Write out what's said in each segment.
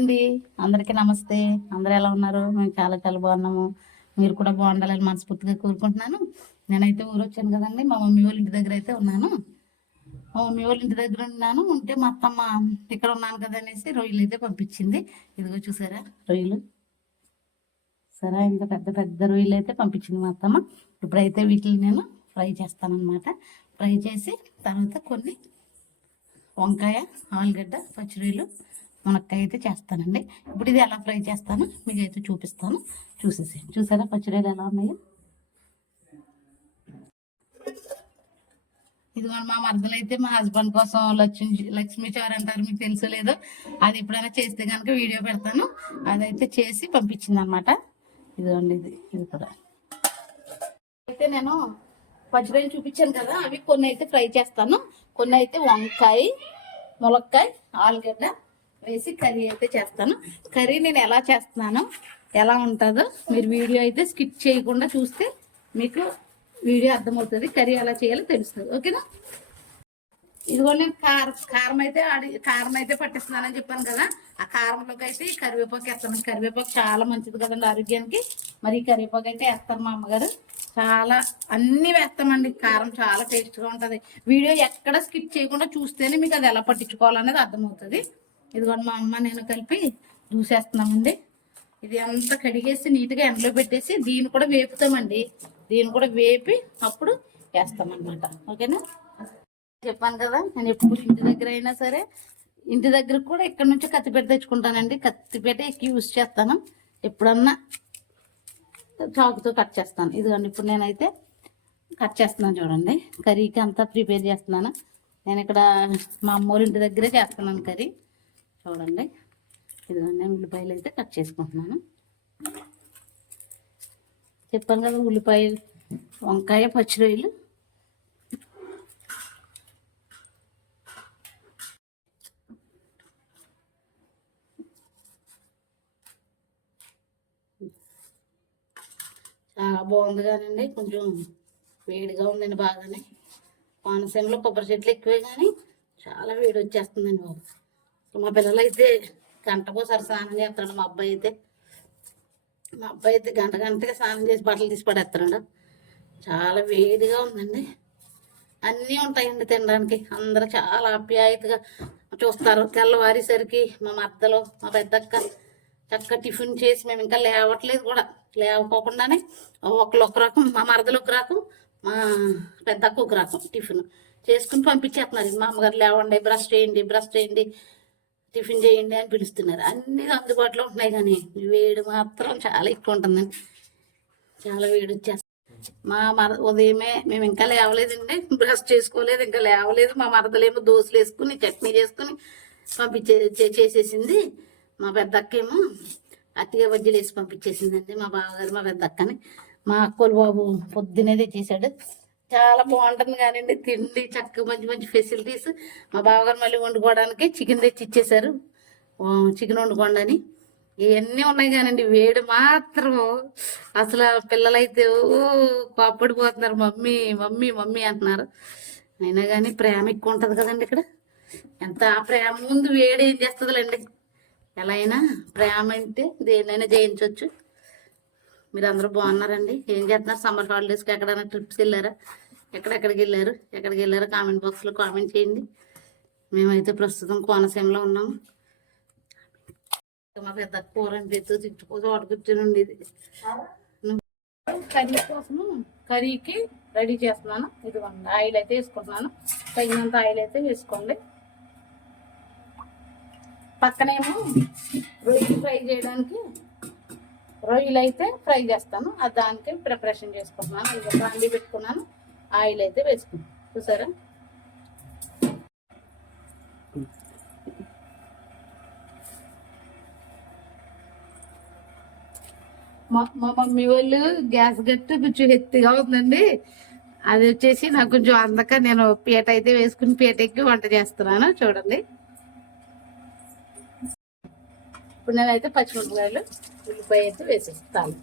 అండి, అందరికీ నమస్తే. అందరూ ఎలా ఉన్నారు? మేము చాలా చాలా బాగున్నాము. మీరు కూడా బాగుండాలని మనస్ఫూర్తిగా కోరుకుంటున్నాను. నేనైతే ఊరు వచ్చాను కదండి, మా మమ్మీ వాళ్ళ ఇంటి దగ్గర అయితే ఉన్నాను. మా మమ్మీ వాళ్ళ ఇంటి దగ్గర ఉంటే మా అత్తమ్మ ఇక్కడ ఉన్నాను కదా అనేసి రొయ్యలు అయితే పంపించింది. ఇదిగో చూసారా రొయ్యలు, సరే ఇంకా పెద్ద పెద్ద రొయ్యలు అయితే పంపించింది మా అత్తమ్మ. ఇప్పుడైతే వీటిని నేను ఫ్రై చేస్తాను అనమాట. ఫ్రై చేసి తర్వాత కొన్ని వంకాయ, ఆలుగడ్డ, పచ్చిరొయ్యలు, మునక్కాయ అయితే చేస్తానండి. ఇప్పుడు ఇది ఎలా ఫ్రై చేస్తాను మీకు అయితే చూపిస్తాను. చూసారా పచ్చిరొయ్యలు ఎలా ఉన్నాయో. ఇది మా మరదలు అయితే మా హస్బెండ్ కోసం లక్ష్మీ చారు అంటారు, మీకు తెలుసు లేదో. అది ఎప్పుడైనా చేస్తే కనుక వీడియో పెడతాను. అదైతే చేసి పంపించింది అనమాట. ఇదిగోండి, ఇది కూడా అయితే నేను పచ్చిరొయ్యలు చూపించాను కదా, అవి కొన్ని అయితే ఫ్రై చేస్తాను. కొన్ని అయితే వంకాయ, ములక్కాయ, ఆలుగడ్డ వేసి కర్రీ అయితే చేస్తాను. కర్రీ నేను ఎలా చేస్తున్నానో, ఎలా ఉంటుందో మీరు వీడియో అయితే స్కిప్ చేయకుండా చూస్తే మీకు వీడియో అర్థమవుతుంది. కర్రీ ఎలా చేయాలో తెలుస్తుంది. ఓకేనా? ఇదిగో నేను కారం అయితే పట్టిస్తున్నానని చెప్పాను కదా, ఆ కారంలోకి అయితే కరివేపాకు వేస్తాను. కరివేపాకు చాలా మంచిది కదండి ఆరోగ్యానికి. మరి ఈ కరివేపాకు అయితే వేస్తారు మా అమ్మగారు. చాలా అన్నీ వేస్తామండి. కారం చాలా టేస్ట్గా ఉంటుంది. వీడియో ఎక్కడ స్కిప్ చేయకుండా చూస్తేనే మీకు అది ఎలా పట్టించుకోవాలనేది అర్థమవుతుంది. ఇదిగోండి మా అమ్మ నేను కలిపి చూసేస్తున్నామండి. ఇది అంతా కడిగేసి నీట్గా ఎండలో పెట్టేసి దీన్ని కూడా వేపుతామండి. దీన్ని కూడా వేపి అప్పుడు వేస్తామన్నమాట. ఓకేనా? చెప్పాను కదా, నేను ఎప్పుడు ఇంటి దగ్గర అయినా సరే, ఇంటి దగ్గర కూడా ఇక్కడ నుంచి కత్తిపేట తెచ్చుకుంటానండి. కత్తిపేట యూజ్ చేస్తాను. ఎప్పుడన్నా చాకుతో కట్ చేస్తాను. ఇదిగోండి ఇప్పుడు నేనైతే కట్ చేస్తున్నాను. చూడండి, కర్రీకి అంతా ప్రిపేర్ చేస్తున్నాను. నేను ఇక్కడ మా అమ్మోళ్ళ ఇంటి దగ్గరే చేస్తున్నాను కర్రీ. చూడండి, ఇదిగోండి ఉల్లిపాయలు అయితే కట్ చేసుకుంటున్నాను. చెప్పాను కదా, ఉల్లిపాయలు, వంకాయ, పచ్చిరొయ్యలు, చాలా బాగుంది కానండి. కొంచెం వేడిగా ఉందండి బాగానే. కోనసీమలో కొబ్బరి చెట్లు ఎక్కువే కానీ చాలా వేడి వచ్చేస్తుందండి బాబు. మా పిల్లలు అయితే గంటకోసారి స్నానం చేస్తాడు. మా అబ్బాయి అయితే గంటగా స్నానం చేసి బట్టలు తీసి పడేస్తాడు. చాలా వేడిగా ఉందండి. అన్నీ ఉంటాయండి తినడానికి. అందరూ చాలా ఆప్యాయతగా చూస్తారు. తెల్లవారేసరికి మా మద్దలు, మా పెద్దక్క చక్కగా టిఫిన్ చేసి, మేము ఇంకా లేవట్లేదు కూడా, లేవకోకుండానే ఒకళ్ళు ఒక రకం, మా మరదలు ఒక రకం, మా పెద్దక్క ఒక రకం టిఫిన్ చేసుకుని పంపించేస్తున్నారు. మా అమ్మగారు లేవండి, బ్రష్ చేయండి, టిఫిన్ చేయండి అని పిలుస్తున్నారు. అన్నీ అందుబాటులో ఉంటున్నాయి కానీ వేడి మాత్రం చాలా ఎక్కువ ఉంటుందండి. చాలా వేడి వచ్చేస్తుంది. ఉదయమే మేము ఇంకా లేవలేదండి, బ్రష్ చేసుకోలేదు, ఇంకా లేవలేదు. మా మరదలేమో దోశలు వేసుకుని చట్నీ చేసుకుని చేసేసింది. మా పెద్దక్కేమో అతిగా బజ్జీలు వేసి పంపించేసిందండి. మా బావగారు మా పెద్దక్కని. మా అక్కోలు బాబు పొద్దునే తెచ్చేసాడు. చాలా బాగుంటుంది కానివ్వండి తిండి, చక్కగా మంచి మంచి ఫెసిలిటీస్. మా బావగారు మళ్ళీ వండుకోవడానికి చికెన్ తెచ్చి ఇచ్చేసారు. చికెన్ వండుకోండి అని. ఇవన్నీ ఉన్నాయి కానండి వేడి మాత్రం అసలు పిల్లలైతే కోప్పడిపోతున్నారు. మమ్మీ మమ్మీ మమ్మీ అంటున్నారు. అయినా కానీ ప్రేమ ఎక్కువ ఉంటుంది కదండి ఇక్కడ. ఎంత ప్రేమ ముందు వేడి ఏం చేస్తుందిలేండి. ఎలా అయినా ప్రేమ అంటే దేన్నైనా జయించవచ్చు. మీరు అందరూ బాగున్నారండి? ఏం చేస్తున్నారు? సమ్మర్ హాలిడేస్కి ఎక్కడైనా ట్రిప్స్ వెళ్ళారా? ఎక్కడికి వెళ్ళారో కామెంట్ బాక్స్లో కామెంట్ చేయండి. మేమైతే ప్రస్తుతం కోనసీమలో ఉన్నాము. మా పెద్ద కూర తిట్టుకోసం కూర్చొని ఉండేది. కర్రీకి రెడీ చేస్తున్నాను. ఇదిగోండి ఆయిల్ అయితే వేసుకుంటున్నాను. తగినంత ఆయిల్ అయితే వేసుకోండి. పక్కనేమో రొయ్యలు ఫ్రై చేయడానికి రొయ్యలు అయితే ఫ్రై చేస్తాను. దానికి ప్రిపరేషన్ చేసుకుంటున్నాను. ఇది బాండి పెట్టుకున్నాను. ఆయిల్ అయితే వేసుకున్నాను. చూసారా? మా మమ్మీ వాళ్ళు గ్యాస్ గట్టు కొంచెం ఎత్తిగా ఉందండి. అది వచ్చేసి నాకు కొంచెం అందక నేను పీట అయితే వేసుకుని పీట ఎక్కి వంట చేస్తున్నాను. చూడండి, ఇప్పుడు నేనైతే పచ్చిమిరపకాయలు, ఉల్లిపాయ అయితే వేసేస్తాను.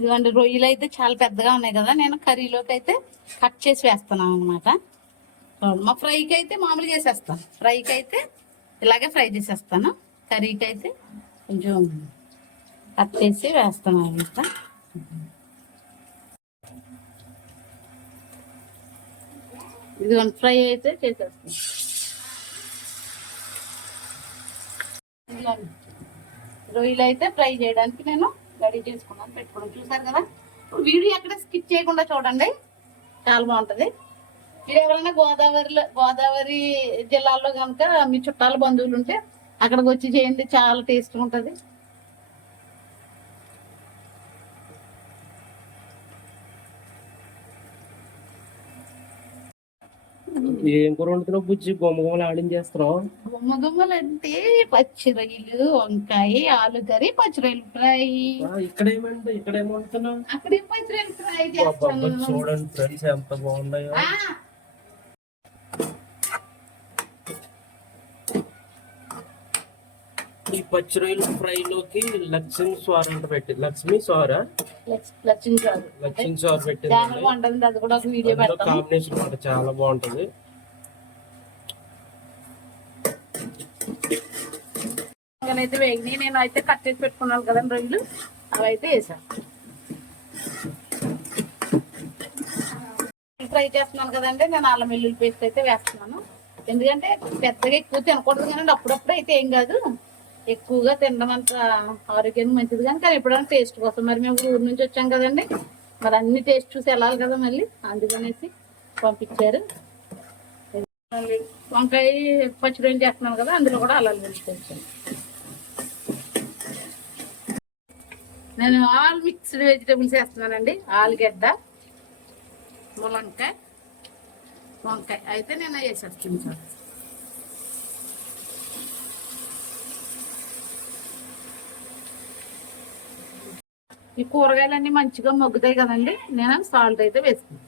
ఇదిగోండి రొయ్యలు అయితే చాలా పెద్దగా ఉన్నాయి కదా, నేను కర్రీలోకి అయితే కట్ చేసి వేస్తున్నాను అనమాట. మా ఫ్రైకి అయితే మామూలుగా వేసేస్తాను, ఫ్రైకి అయితే ఇలాగే ఫ్రై చేసేస్తాను, కర్రీకి అయితే కొంచెం కట్ చేసి వేస్తాను అనమాట. ఇదిగోండి ఫ్రై అయితే చేసేస్తాను. ఇదిగోండి రొయ్యలు అయితే ఫ్రై చేయడానికి నేను రెడీ చేసుకున్నాను, పెట్టుకున్నాను. చూసారు కదా, వీడియో ఎక్కడ స్కిప్ చేయకుండా చూడండి, చాలా బాగుంటుంది. మీరు ఎవరైనా గోదావరి జిల్లాలో కనుక మీ చుట్టాల బంధువులు ఉంటే అక్కడికి వచ్చి చేయండి, చాలా టేస్ట్గా ఉంటుంది. ఏం కూర వండుతున్నావు బుజ్జి? గుమ్మగుమ్మలు ఆడించేస్తున్నావు. గుమ్మగుమ్మలు అంటే పచ్చి రొయ్యలు, వంకాయ, ఆలు కర్రీ, పచ్చి రొయ్యలు ఫ్రై. ఇక్కడ ఏమండి, ఇక్కడ ఏం వండుతున్నావు? అక్కడే పచ్చి రొయ్యలు ఫ్రై చేస్తాను. చూడండి ఫ్రెండ్స్ ఎంత బాగున్నాయో. ఈ పచ్చి రొయ్యలు ఫ్రై లోకి లక్ష్మీ స్వార్ అంటే పెట్టి, లక్ష్మీ స్వారా లక్ష్మీ స్వార్ పెట్టింది. అది కూడా ఒక వీడియో పెడతాను. కాంబినేషన్ కూడా చాలా బాగుంటది. అయితే వేగి నేను అయితే కట్ చేసి పెట్టుకున్నాను కదండి రొయ్యలు, అవి అయితే వేసాను. ఫ్రై చేస్తున్నాను కదండి, నేను అల్లం వెల్లుల్లి పేస్ట్ అయితే వేస్తున్నాను. ఎందుకంటే పెద్దగా ఎక్కువ తినకూడదు కానీ అప్పుడప్పుడు అయితే ఏం కాదు, ఎక్కువగా తినడం అంత ఆరోగ్యానికి మంచిది కానీ, కానీ ఎప్పుడైనా టేస్ట్ కోసం మరి మేము ఊరు నుంచి వచ్చాం కదండి, మరి అన్ని టేస్ట్ చూసి వెళ్ళాలి కదా మళ్ళీ, అందుకనేసి పంపించారు. వంకాయ పచ్చిరొయ్యలు చేస్తున్నాను కదా, అందులో కూడా అల్లం వెల్లుల్లి పేస్ట్. నేను ఆల్ మిక్స్డ్ వెజిటేబుల్స్ వేస్తున్నానండి. ఆలుగడ్డ, ములంకాయ, వంకాయ అయితే నేను వేసేస్తాను సార్. ఈ కూరగాయలన్నీ మంచిగా మగ్గుతాయి కదండి, నేను సాల్ట్ అయితే వేసుకున్నాను.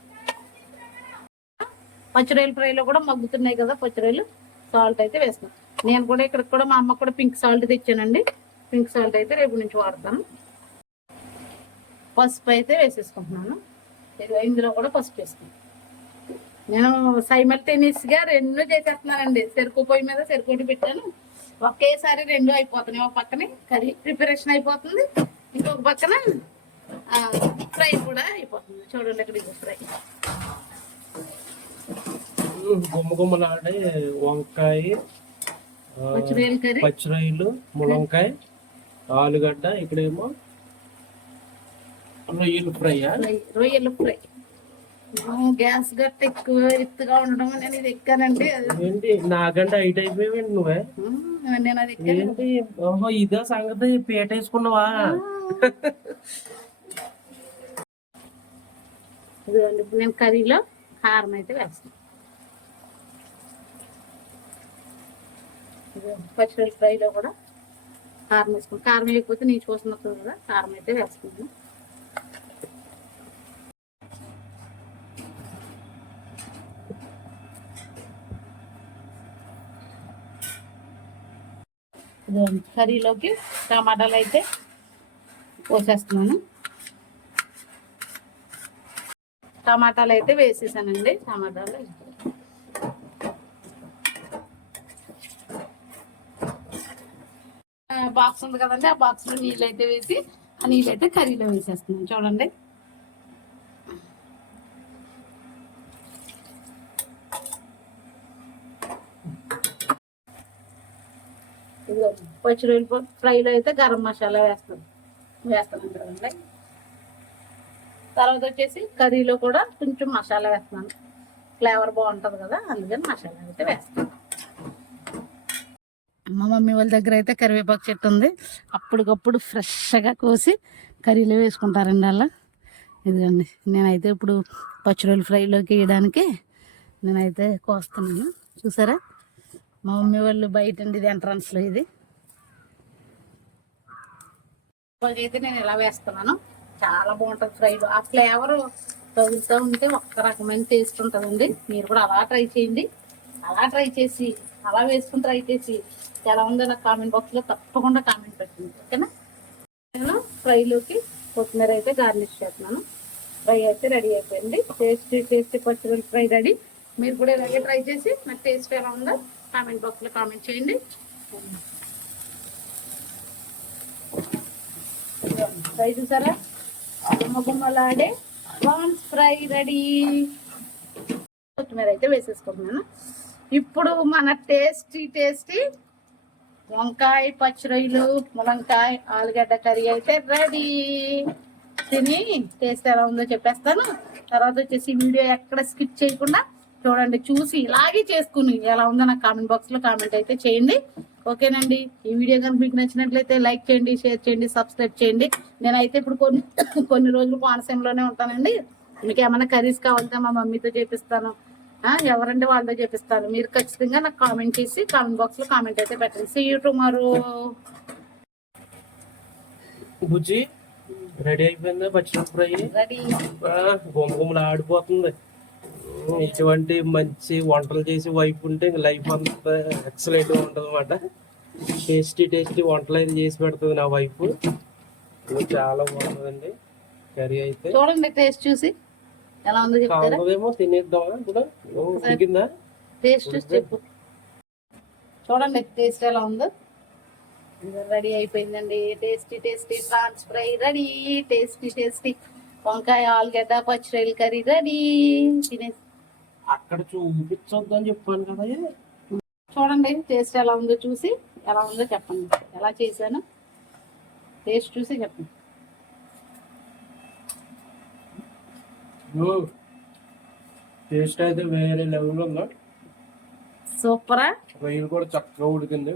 పచ్చిరొయ్యల ఫ్రైలో కూడా మగ్గుతున్నాయి కదా పచ్చిరొయ్యలు, సాల్ట్ అయితే వేసుకున్నాను. నేను కూడా ఇక్కడ కూడా మా అమ్మ కూడా పింక్ సాల్ట్ తెచ్చానండి, పింక్ సాల్ట్ అయితే రేపు నుంచి వాడతాను. పసుపు అయితే వేసేసుకుంటున్నాను, ఇందులో కూడా పసుపు వేసుకున్నాను. నేను సైమల్టేనియస్గా రెండు చేసేస్తున్నానండి. చెరుకు పొయ్యి మీద చెరుకోటి పెట్టాను, ఒకేసారి రెండు అయిపోతున్నాయి. ఒక పక్కనే కర్రీ ప్రిపరేషన్ అయిపోతుంది, ఇంకొక పక్కన ఫ్రై కూడా అయిపోతుంది. చూడండి ఇక్కడ ఇది ఫ్రై. గుమ్మగుమ్మలాడే వంకాయ, పచ్చిరొయ్యలు, ములంకాయ, ఆలుగడ్డ, ఇక్కడేమో రొయ్యలు ఫ్రై. రొయ్యలు ఫ్రై. గ్యాస్ గట్ట ఎక్కువ ఎత్తుగా ఉండడం నేను ఇది ఎక్కానండి. ఏంటి నాకంటే హైట్ అయిపోయావండి నువ్వే? నేను అది ఎక్కాను. ఓహో ఇదే సంగతి, పీట వేసుకున్నావా? ఇప్పుడు నేను కర్రీలో కారం అయితే వేస్తాను. పచ్చిరొయ్యల ఫ్రైలో కూడా కారం వేసుకున్నాను. కారం వేయకపోతే నీచు వస్తున్నప్పుడు కదా కారం అయితే వేసుకున్నాను. కర్రీలోకి టమాటాలు అయితే పోసేస్తున్నాను. టమాటాలు అయితే వేసేసానండి. టమాటాలు బాక్స్ ఉంది కదండి, ఆ బాక్స్లో నీళ్ళు అయితే వేసి ఆ నీళ్ళు అయితే కర్రీలో వేసేస్తున్నాను. చూడండి పచ్చిరొయ్యలు ఫ్రైలో అయితే గరం మసాలా వేస్తాను చూడండి. తర్వాత వచ్చేసి కర్రీలో కూడా కొంచెం మసాలా వేస్తున్నాను, ఫ్లేవర్ బాగుంటుంది కదా, అందుకని మసాలా అయితే వేస్తాను. మా మమ్మీ వాళ్ళ దగ్గర అయితే కరివేపాకు చెట్టు ఉంది, అప్పటికప్పుడు ఫ్రెష్గా కోసి కర్రీలో వేసుకుంటారండి అలా. ఇదిగోండి నేనైతే ఇప్పుడు పచ్చిరొయ్యలు ఫ్రైలోకి వేయడానికి నేనైతే కోస్తున్నాను. చూసారా, మా మమ్మీ వాళ్ళు బయట అండి, ఇది ఎంట్రన్స్లో. ఇది అయితే నేను ఇలా వేస్తున్నాను, చాలా బాగుంటుంది ఫ్రైలో. ఆ ఫ్లేవర్ తగులుతూ ఉంటే ఒక్క రకమైన టేస్ట్ ఉంటుందండి. మీరు కూడా అలా ట్రై చేయండి, అలా ట్రై చేసి అలా వేసుకుని ట్రై చేసి ఎలా ఉందో నాకు కామెంట్ బాక్స్లో తప్పకుండా కామెంట్ పెట్టండి, ఓకేనా? నేను ఫ్రైలోకి కొత్తిమీర అయితే గార్నిష్ చేస్తున్నాను. ఫ్రై అయితే రెడీ అయిపోయింది. టేస్టీ పచ్చి రొయ్యల ఫ్రై రెడీ. మీరు కూడా ఇలాగే ట్రై చేసి నాకు టేస్ట్ ఎలా ఉందో కామెంట్ బాక్స్లో కామెంట్ చేయండి. ఫ్రై చూసారా, గుమ్మగుమ్మలాడే ప్రాన్స్ ఫ్రై రెడీ. కొత్తిమీర అయితే వేసేసుకుంటున్నాను. ఇప్పుడు మన టేస్టీ వంకాయ పచ్చి రొయ్యలు, ములంకాయ ఆలుగడ్డ కర్రీ అయితే రెడీ. తిని టేస్ట్ ఎలా ఉందో చెప్పేస్తాను. తర్వాత వచ్చేసి వీడియో ఎక్కడ స్కిప్ చేయకుండా చూడండి. చూసి ఇలాగే చేసుకుని ఎలా ఉందో నాకు కామెంట్ బాక్స్లో కామెంట్ అయితే చేయండి. ఓకేనండి. ఈ వీడియో కనుక మీకు నచ్చినట్లయితే లైక్ చేయండి, షేర్ చేయండి, సబ్స్క్రైబ్ చేయండి. నేనైతే ఇప్పుడు కొన్ని రోజులు కోనసీమలోనే ఉంటానండి. మీకు ఏమైనా కర్రీస్ కావాలంటే మా మమ్మీతో చేపిస్తాను, ఎవరంటే వాళ్ళతో చేపిస్తాను. మీరు ఖచ్చితంగా నాకు కామెంట్ చేసి కామెంట్ బాక్స్లో కామెంట్ అయితే పెట్టండి. See you tomorrow. బుజ్జి రెడీ అయిపోయిందా పచ్చి ఫ్రై? రెడీ. గుమ్మగుమ్మలు ఆడిపోతుంది. ఇటువంటి మంచి వంటలు చేసి వైఫ్ ఉంటే లైఫ్ అంతా ఎక్సలెంట్గా ఉంటుంది అనమాట. టేస్టీ వంటలు అయితే చేసి పెడుతుంది నా వైఫ్. చాలా బాగుంటుందండి కర్రీ అయితే. చూడండి టేస్ట్ చూసి ఎలా ఉందో చెప్తారా? కాదేమో తినేద్దామా ఇప్పుడు? ఉడికిందా? టేస్ట్ చూసి చెప్పు. చూడండి టేస్ట్ ఎలా ఉందో. రెడీ అయిపోయిందండి. Tasty prawns fry ready. Tasty వంకాయ ఆలుగడ్డ పచ్చి రొయ్యల కర్రీ రెడీ. తినేసి అక్కడ చూపించొద్దని చెప్పాను కదా. చూడండి టేస్ట్ ఎలా ఉందో చూసి ఎలా ఉందో చెప్పండి. ఎలా చేశాను టేస్ట్ చూసి చెప్పండి. టేస్ట్ అయితే వేరే లెవెల్ ఉందా. సూపరా. రొయ్యలు కూడా చక్కగా ఉడికింది.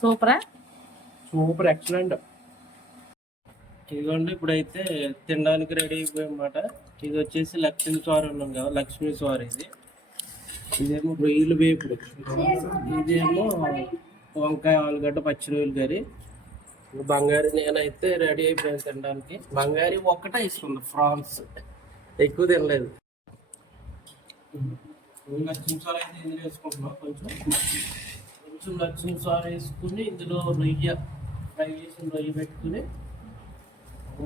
Super excellent. ఇదిగోండి ఇప్పుడైతే తినడానికి రెడీ అయిపోయి అన్నమాట. ఇది వచ్చేసి లక్ష్మీ స్వారి ఉన్నాం కదా, లక్ష్మీ స్వారి ఇది. ఇదేమో రొయ్యలు వేపుడు, ఇదేమో వంకాయ ఆలుగడ్డ పచ్చి రొయ్యలు కర్రీ. బంగారి నేనైతే రెడీ అయిపోయాను తినడానికి. బంగారి ఒక్కటే ఇస్తుంది, ఫ్రాన్స్ ఎక్కువ తినలేదు. లక్ష్మీ స్వారి అయితే ఇందులో వేసుకుంటున్నాం. కొంచెం లక్ష్మీ స్వారి వేసుకుని ఇందులో రొయ్య ఫ్రై చేసిన రొయ్య పెట్టుకుని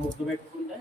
ముద్దు పెట్టుకుంటే